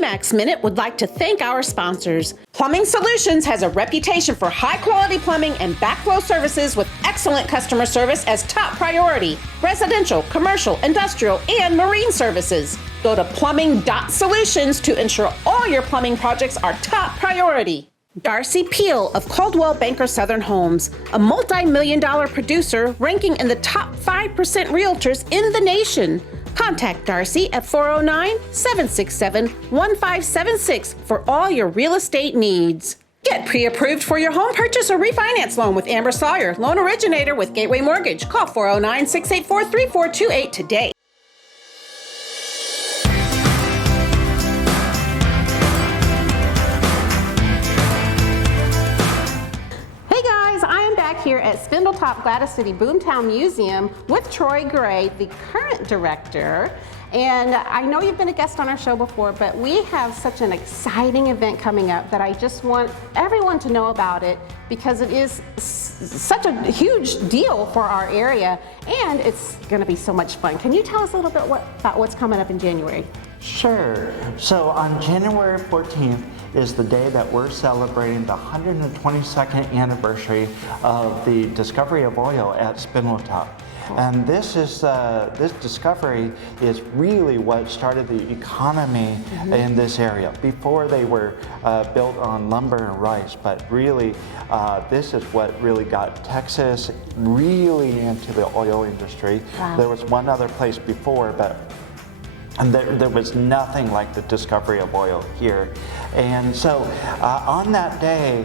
VMAX Minute would like to thank our sponsors. Plumbing Solutions has a reputation for high-quality plumbing and backflow services with excellent customer service as top priority. Residential, commercial, industrial, and marine services. Go to plumbing.solutions to ensure all your plumbing projects are top priority. Darcy Peel of Coldwell Banker Southern Homes, a multi-million-dollar producer ranking in the top 5% realtors in the nation. Contact Darcy at 409-767-1576 for all your real estate needs. Get pre-approved for your home purchase or refinance loan with Amber Sawyer, loan originator with Gateway Mortgage. Call 409-684-3428 today. Here at Spindletop-Gladys City Boomtown Museum with Troy Gray, the current director. And I know you've been a guest on our show before, but we have such an exciting event coming up that I just want everyone to know about it because it is such a huge deal for our area and it's going to be so much fun. Can you tell us a little bit about what's coming up in January? Sure. So on January 14th is the day that we're celebrating the 122nd anniversary of the discovery of oil at Spindletop. And this discovery is really what started the economy in this area. Before they were built on lumber and rice, but really this is what really got Texas really into the oil industry. Wow. There was one other place before, but there was nothing like the discovery of oil here. And so on that day,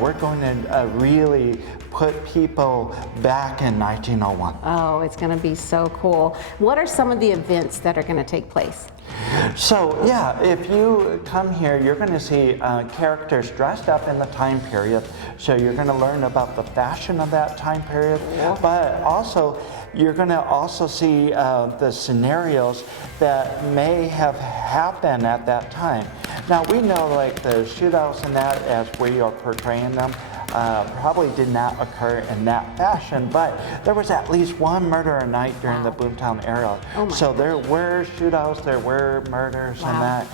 we're going to really put people back in 1901. Oh, it's going to be so cool. What are some of the events that are going to take place? So yeah, if you come here, you're going to see characters dressed up in the time period. So you're going to learn about the fashion of that time period, but also you're going to also see the scenarios that may have happened at that time. Now we know like the shootouts and that as we are portraying them probably did not occur in that fashion, but there was at least one murder a night during the Boomtown era. So there were shootouts, there were murders and that.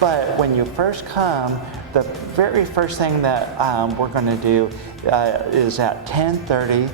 But when you first come, the very first thing that we're going to do is at 10:30,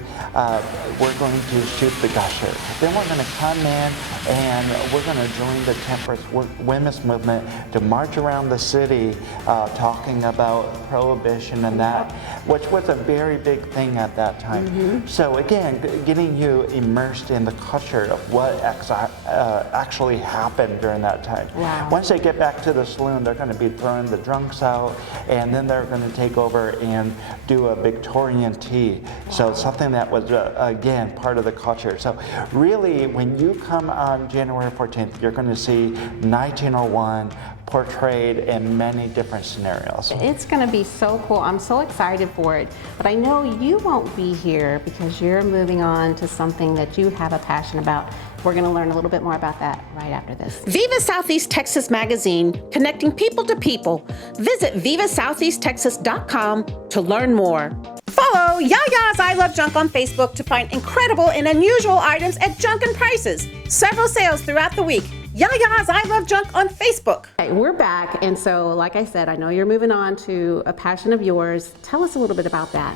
we're going to shoot the gusher. Then we're going to come in and we're going to join the temperance women's movement to march around the city talking about prohibition and that, which was a very big thing at that time. So again, getting you immersed in the culture of what actually happened during that time. Once they get back to the saloon, they're going to be throwing the drunks out, and then they're going to take over and do a Victorian tea. So something that was, again, part of the culture. So really, when you come on January 14th, you're going to see 1901 portrayed in many different scenarios. It's going to be so cool. I'm so excited for it. But I know you won't be here because you're moving on to something that you have a passion about. We're going to learn a little bit more about that right after this. Viva Southeast Texas Magazine, connecting people to people. Visit VivaSoutheastTexas.com to learn more. Follow Yaya's I Love Junk on Facebook to find incredible and unusual items at Junkin' Prices. Several sales throughout the week. Yaya's I Love Junk on Facebook. Okay, we're back, and so like I said, I know you're moving on to a passion of yours. Tell us a little bit about that.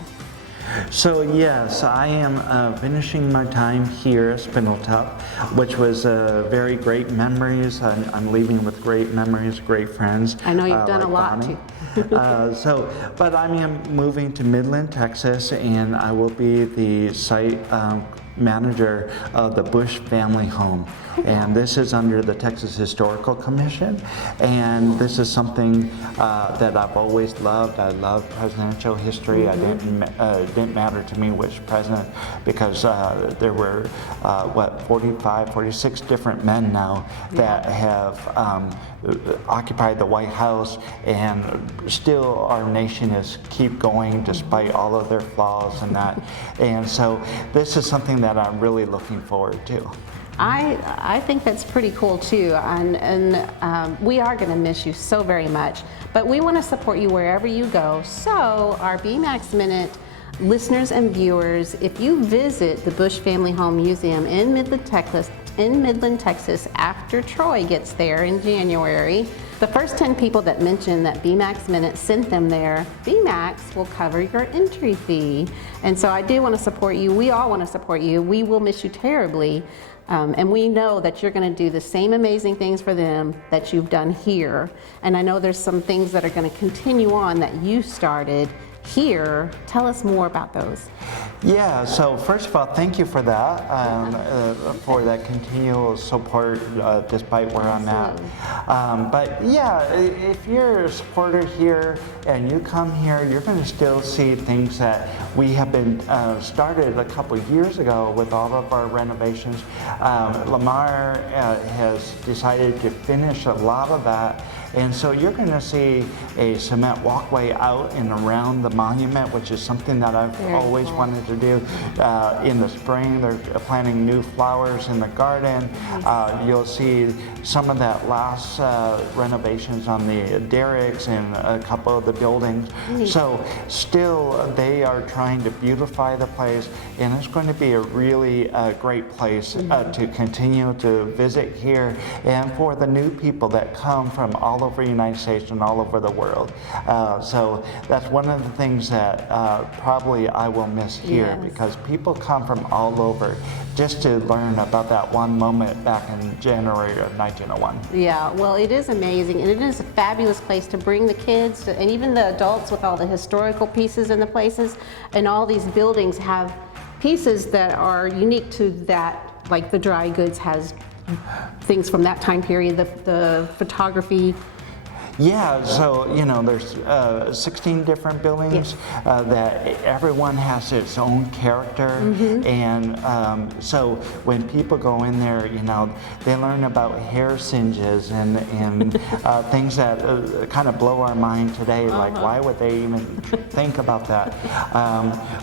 So yes, I am finishing my time here at Spindletop, which was very great memories. I'm leaving with great memories, great friends. I know you've done like a lot Bonnie. too. But I am moving to Midland, Texas, and I will be the site manager of the Bush family home. And this is under the Texas Historical Commission. And this is something that I've always loved. I love presidential history. It didn't matter to me which president, because there were, 46 different men now that have occupied the White House, and still our nation is keep going despite all of their flaws and that. And so this is something that I'm really looking forward to. I think that's pretty cool too, and we are going to miss you so very much, but we want to support you wherever you go. So our BMAX Minute listeners and viewers, if you visit the Bush Family Home Museum in Midland, Texas, in Midland, Texas after Troy gets there in January. The first 10 people that mention that BMAX Minute sent them there, BMAX will cover your entry fee. And so I do want to support you. We all want to support you. We will miss you terribly. And we know that you're going to do the same amazing things for them that you've done here. And I know there's some things that are going to continue on that you started here. Tell us more about those. Yeah, so first of all, thank you for that, for that continual support despite where I'm at. But yeah, if you're a supporter here and you come here, you're going to still see things that we have been started a couple years ago with all of our renovations. Lamar has decided to finish a lot of that. And so you're going to see a cement walkway out and around the monument, which is something that I've always wanted to do. In the spring, they're planting new flowers in the garden. You'll see some of that last renovations on the derricks and a couple of the buildings. So still, they are trying to beautify the place, and it's going to be a really great place to continue to visit here, and for the new people that come from all over the United States and all over the world. So that's one of the things that probably I will miss here, because people come from all over just to learn about that one moment back in January of 1901. Yeah, well, it is amazing, and it is a fabulous place to bring the kids and even the adults with all the historical pieces in the places. And all these buildings have pieces that are unique to that, like the dry goods has things from that time period, the photography. Yeah, so there's 16 different buildings that everyone has its own character, and so when people go in there, they learn about hair singes and things that kind of blow our mind today, like why would they even think about that?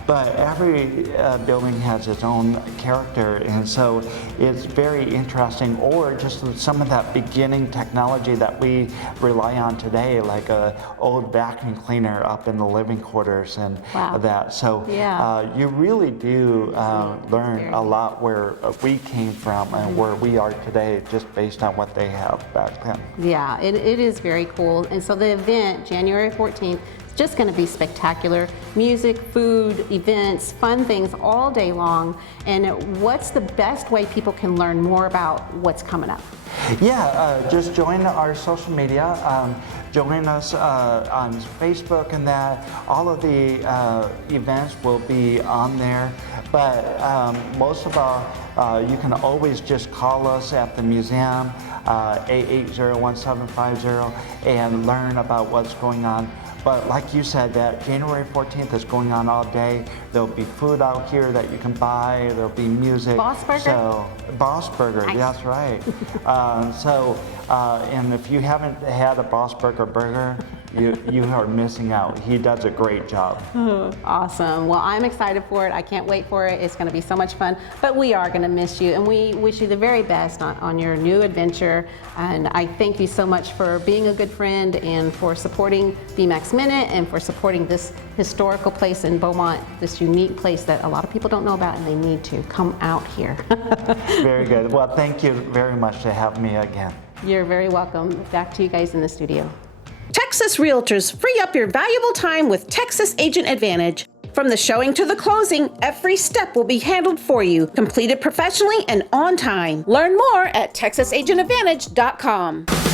But every building has its own character, and so it's very interesting. Or just some of that beginning technology that we rely on today, like a old vacuum cleaner up in the living quarters and that. So you really do learn a lot where we came from and where we are today, just based on what they have back then. Yeah, it is very cool. And so the event, January 14th, is just going to be spectacular. Music, food, events, fun things all day long. And what's the best way people can learn more about what's coming up? Yeah, just join our social media. Join us on Facebook and that. All of the events will be on there. But most of all, you can always just call us at the museum, 880-1750, and learn about what's going on. But like you said, that January 14th is going on all day. There'll be food out here that you can buy. There'll be music. Boss Burger? So, Boss Burger, nice. That's right. And if you haven't had a Boss Burger, you are missing out. He does a great job. Awesome. Well, I'm excited for it. I can't wait for it. It's going to be so much fun. But we are going to miss you, and we wish you the very best on your new adventure. And I thank you so much for being a good friend and for supporting BMAX Minute and for supporting this historical place in Beaumont, this unique place that a lot of people don't know about, and they need to come out here. Very good. Well, thank you very much to have me again. You're very welcome. Back to you guys in the studio. Texas Realtors, free up your valuable time with Texas Agent Advantage. From the showing to the closing, every step will be handled for you, completed professionally and on time. Learn more at TexasAgentAdvantage.com.